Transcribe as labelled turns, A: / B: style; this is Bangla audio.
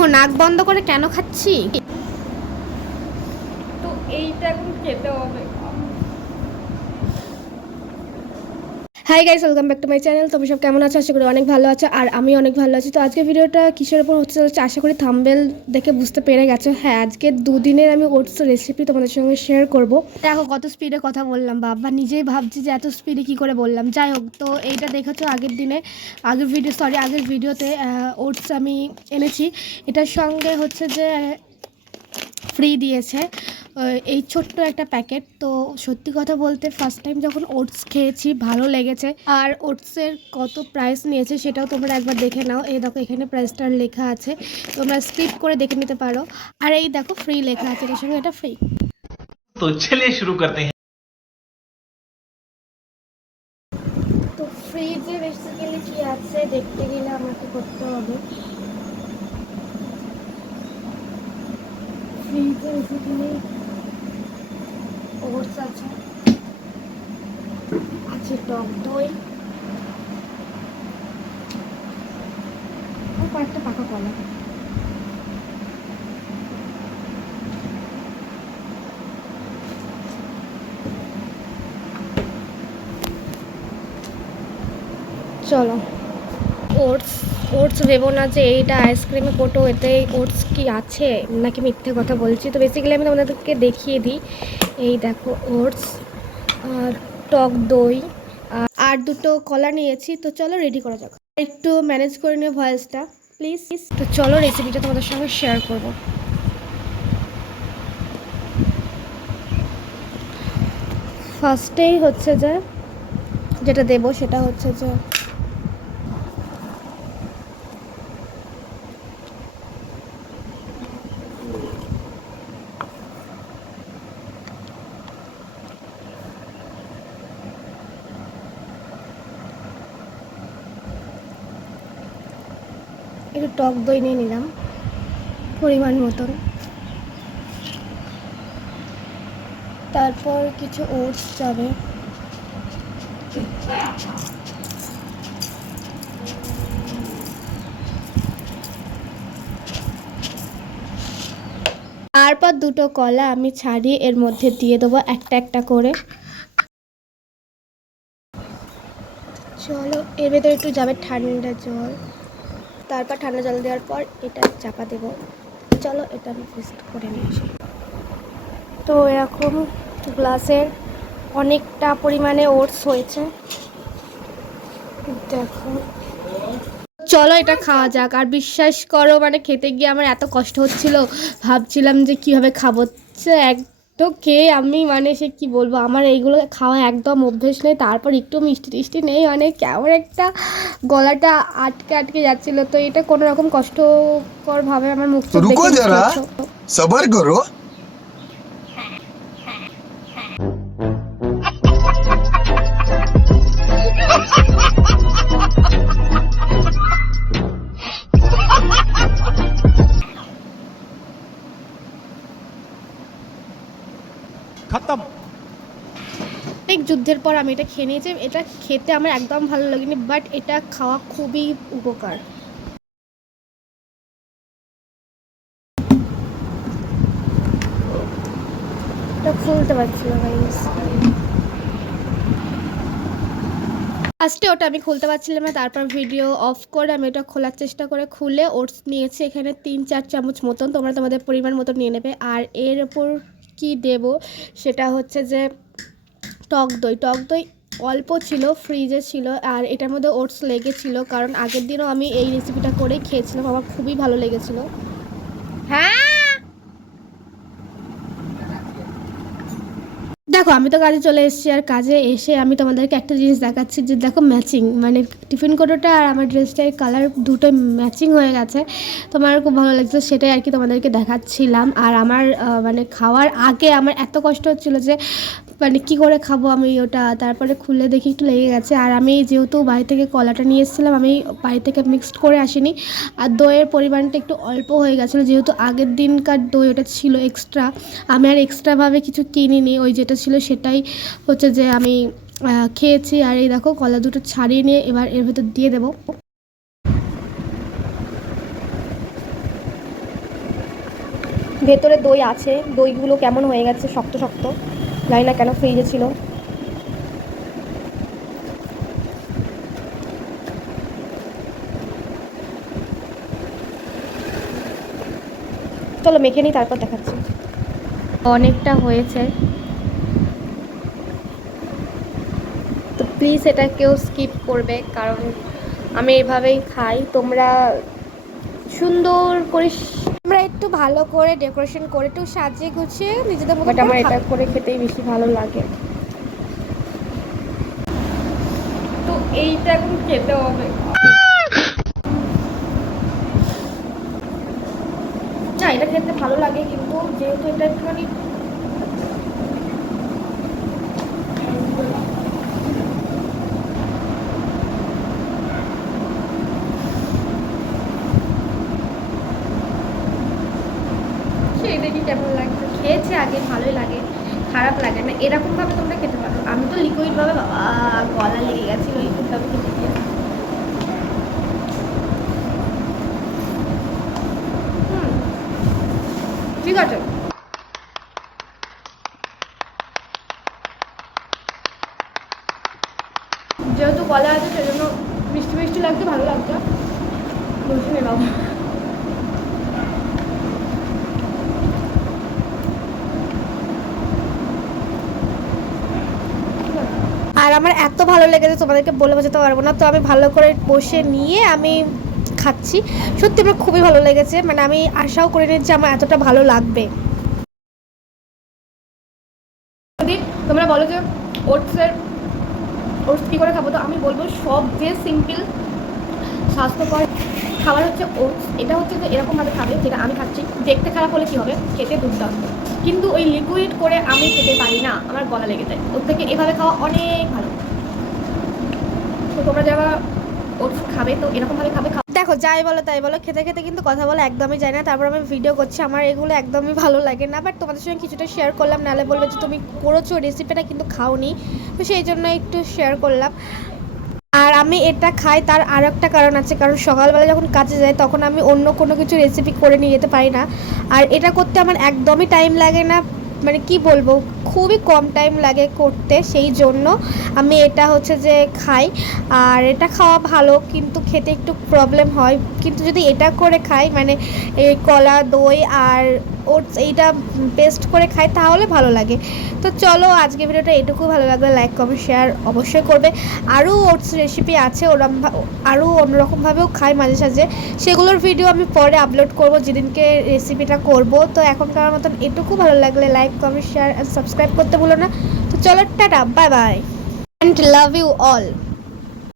A: দেখো নাক বন্ধ করে কেন খাচ্ছি?
B: তো এইটা এখন খেতে হবে।
A: Hi guys welcome back to my channel তুমি সব কেমন আছো? আশা করি অনেক ভালো আছো আর আমি অনেক ভালো আছি। তো আজকে ভিডিওটা কিসের উপর হচ্ছে চলেছে? আশা করি থাম্বেল দেখে বুঝতে পেরে গেছো। হ্যাঁ আজকে দুদিনের আমি ওটস রেসিপি তোমাদের সঙ্গে শেয়ার করব। দেখো কত স্পিডে কথা বললাম, বাবা। নিজেই ভাবছি যে এত স্পিডে কি করে বললাম। যাই হোক, তো এইটা দেখেছ আগের দিনে, আগের ভিডিও সরি আগের ভিডিওতে ওটস আমি এনেছি। এটার সঙ্গে হচ্ছে যে ফ্রি দিয়েছে। এই ছোট্ট একটা প্যাকেট। তো সত্যি কথা বলতে ফার্স্ট টাইম যখন ওটস খেয়েছি ভালো লেগেছে। আর ওটসের কত প্রাইস নিয়েছে সেটাও তোমরা একবার দেখে নাও। এই দেখো এখানে প্রাইসটা লেখা আছে। তোমরা স্কিপ করে দেখে নিতে পারো। আর এই দেখো ফ্রি লেখা আছে। এর সঙ্গে এটা ফ্রি
C: তো ছেলে শুরু করতে
A: তো ফ্রিজে বেসিক্যালি কি আছে? দেখতে গেলে আমাকে করতে হবে। ফ্রিজে বেসিক্যালি ওটস আছে। আছে টক দই। কয়েকটা পাকা কলা। চলো ওটস। ওটস ভেবো না যে এইটা আইসক্রিমে কোটো, এতে ওটস কি আছে? নাকি মিথ্যে কথা বলছি? তো বেসিক্যালি আমি তোমাদেরকে দেখিয়ে দিই। এই দেখো, ওটস টক দই আর- আর দুটো কলা নিয়েছি। তো চলো রেডি করা যাক। একটু ম্যানেজ করে নিও ভয়েসটা প্লিজ তো চলো রেসিপিটা তোমাদের সঙ্গে শেয়ার করব। ফার্স্টেই হচ্ছে যে, যেটা দেবো সেটা হচ্ছে যে একটু টক দই নিয়ে নিলাম, পরিমাণ মতন। তারপর কিছু ওটস যাবে। তারপর দুটো কলা আমি ছাড়িয়ে এর মধ্যে দিয়ে দেবো একটা একটা করে। চলো, এর ভেতরে একটু যাবে ঠান্ডা জল। তারপর ঠান্ডা জল দেওয়ার পর এটা চাপা দেব। চলো এটা আমি পেস্ট করে নিয়ে আসি তো এরকম গ্লাসের অনেকটা পরিমাণে ওটস হয়েছে। দেখো। চলো এটা খাওয়া যাক। আর বিশ্বাস করো মানে খেতে গিয়ে আমার এত কষ্ট হচ্ছিল। ভাবছিলাম যে কীভাবে খাব। এক তো কে আমি মানে সে কী বলব? আমার এইগুলো খাওয়া একদম অভ্যেস নেই। তারপর একটু মিষ্টি টিষ্টি নেই। মানে কেমন একটা গলাটা আটকে আটকে যাচ্ছিল। তো এটা কোনো রকম কষ্টকরভাবে আমার মুখ
D: রুকো যারা সবার করো।
C: হ্যাঁ,
A: হ্যাঁ, হ্যাঁ। খতম। যুদ্ধের পর আমি এটা খেয়ে নিয়েছি। এটা খেতে আমার একদম ভালো লাগেনি বাট এটা খাওয়া খুবই উপকার। এটা খুলতে ফার্স্টে ওটা আমি খুলতে পারছিলাম না, তারপর ভিডিও অফ করে আমি ওটা খোলার চেষ্টা করে খুলে ওটস নিয়েছি। এখানে তিন, চার চামচ মতন তোমরা তোমাদের পরিমাণ মতন নিয়ে নেবে। আর এর ওপর কি দেব? সেটা হচ্ছে যে টক দই। টক দই অল্প ছিল ফ্রিজে ছিল, আর এটার মধ্যে ওটস লেগেছিল, কারণ আগের দিনও আমি এই রেসিপিটা করে খেয়েছিলাম। আমার খুবই ভালো লেগেছিল। হ্যাঁ! দেখো, আমি তো কাজে চলে এসেছি আর কাজে এসে আমি তোমাদেরকে একটা জিনিস দেখাচ্ছি যে দেখো ম্যাচিং মানে টিফিন কোটোটা আর আমার ড্রেসটার কালার দুটো ম্যাচিং হয়ে গেছে। তোমার খুব ভালো লাগছে, সেটাই আর কি তোমাদেরকে দেখাচ্ছিলাম। আর আমার মানে খাওয়ার আগে আমার এত কষ্ট হচ্ছিল যে মানে কি করে খাব আমি ওটা? তারপরে খুলে দেখি একটু লেগে গেছে। আর আমি যেহেতু বাড়ি থেকে কলাটা নিয়ে এসেছিলাম, আমি বাড়ি থেকে মিক্সড করে আসিনি। আর দইয়ের পরিমাণটা একটু অল্প হয়ে গেছিল, যেহেতু আগের দিনকার দই ওটা ছিল এক্সট্রা আমি আর এক্সট্রাভাবে কিছু কিনিনি, ওই যেটা ছিল সেটাই হচ্ছে যে আমি খেয়েছি। আর এই দেখো, কলা দুটো ছাড়িয়ে নিয়ে এবার এর ভেতর দিয়ে দেবো। ভেতরে দই আছে, দইগুলো কেমন হয়ে গেছে শক্ত শক্ত? জানি না কেন ফ্রিজে ছিল। চলো মেখে নিই, তারপর দেখাচ্ছি। অনেকটা হয়েছে। তো প্লিজ এটা কেউ স্কিপ করবে, কারণ আমি এভাবেই খাই। তোমরা সুন্দর করে আমরা একটু ভালো করে ডেকোরেশন করে একটু সাজিয়ে গুছিয়ে নিজেদের মতো আমার এটা করে খেতেই বেশি ভালো লাগে।
B: তো এইটা এখন খেতে হবে।
A: না এটা খেতে ভালো লাগে কিন্তু যেহেতু এটা একটুখানি
B: সেই দেখি কেমন লাগছে
A: খেয়েছে আগে ভালোই লাগে খারাপ লাগে না এরকম ভাবে তোমরা খেতে পারো। আমি তো লিকুইড ভাবে বাবা, গলা লেগে গেছিল লিকুইড ভাবে খেতে গিয়ে। ঠিক আছে। যেহেতু গলা আছে, সেজন্য মিষ্টি মিষ্টি লাগছে, ভালো লাগছে। বলছি না বাবা। আর আমার এত ভালো লেগেছে, তোমাদেরকে বলে বোঝাতে পারব না। তো আমি ভালো করে বসে নিয়ে আমি খাচ্ছি। সত্যি আমার খুবই ভালো লেগেছে মানে আমি আশাও করিনি যে আমার এতটা ভালো লাগবে।
B: তোমরা বলো যে ওটসের ওটস কী করে খাব? তো আমি বলব সব যে সিম্পল স্বাস্থ্যকর খাবার হচ্ছে ওটস। এটা হচ্ছে যে এরকমভাবে খাবে, যেটা আমি খাচ্ছি। দেখতে খারাপ হলে কী হবে? খেতে দুর্দান্ত। কিন্তু ওই লিকুইড করে আমি খেতে পারি না, আমার গলা লেগে যায়। ওর থেকে এভাবে খাওয়া অনেক ভালো। তো তোমরা যারা ওটস খাবে, তো এরকমভাবে খাবে
A: দেখো, যাই বলো তাই বলো, খেতে খেতে কিন্তু কথা বলা একদমই যায় না। তারপর আমি ভিডিও করছি, আমার এগুলো একদমই ভালো লাগে না। বাট তোমাদের সঙ্গে কিছুটা শেয়ার করলাম নাহলে বলবে যে তুমি করেছ রেসিপিটা কিন্তু খাওনি। তো সেই জন্য একটু শেয়ার করলাম। আমি এটা খাই তার আর একটা কারণ আছে, কারণ সকালবেলা যখন কাজে যাই তখন আমি অন্য কোনো কিছু রেসিপি করে নিয়ে যেতে পারি না। আর এটা করতে আমার একদমই টাইম লাগে না মানে কি বলব, খুবই কম টাইম লাগে করতে, সেই জন্য আমি এটা হচ্ছে যে খাই। আর এটা খাওয়া ভালো, কিন্তু খেতে একটু প্রবলেম হয়। কিন্তু যদি এটা করে খাই মানে এই কলা, দই আর ওটস এইটা পেস্ট করে খাই তাহলে ভালো লাগে। তো চলো আজকে ভিডিওটা এটুকু ভালো লাগলে লাইক কমেন্ট শেয়ার অবশ্যই করবে। আরও ওটস রেসিপি আছে, ওরম আরও অন্যরকমভাবেও খাই মাঝে সাঝে। সেগুলোর ভিডিও আমি পরে আপলোড করব, যেদিনকে রেসিপিটা করব। তো এখনকার মতন এটুকু। ভালো লাগলে লাইক কমেন্ট শেয়ার সাবস্ক্রাইব করতে ভুলো না। তো চলো tata bye bye and love you all